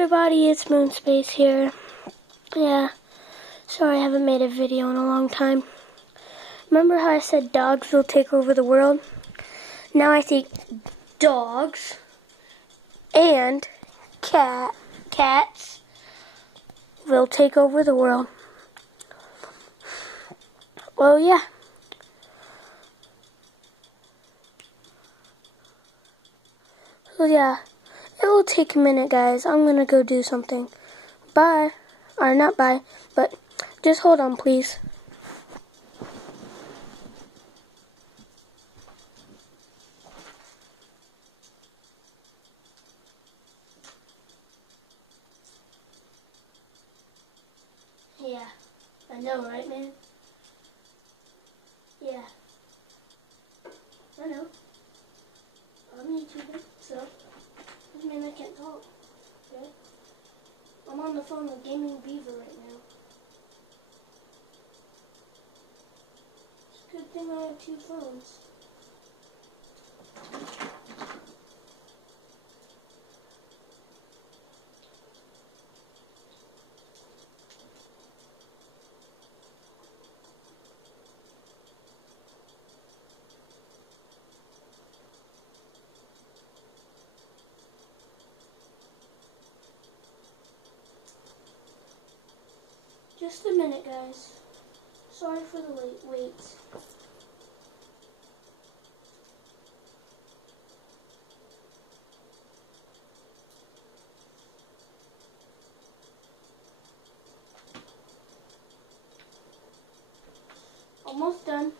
everybody, it's Moonspace here. Yeah, sorry I haven't made a video in a long time. Remember how I said dogs will take over the world? Now I think dogs and cats will take over the world. Well, yeah. So yeah, it will take a minute, guys. I'm gonna go do something. Bye. Or not bye, but just hold on, please. Yeah, I know, right, man? Yeah. I know. I'm YouTuber, so doesn't mean I can't talk. Okay? I'm on the phone with Gaming Beaver right now. It's a good thing I have two phones. Just a minute, guys. Sorry for the wait. Almost done.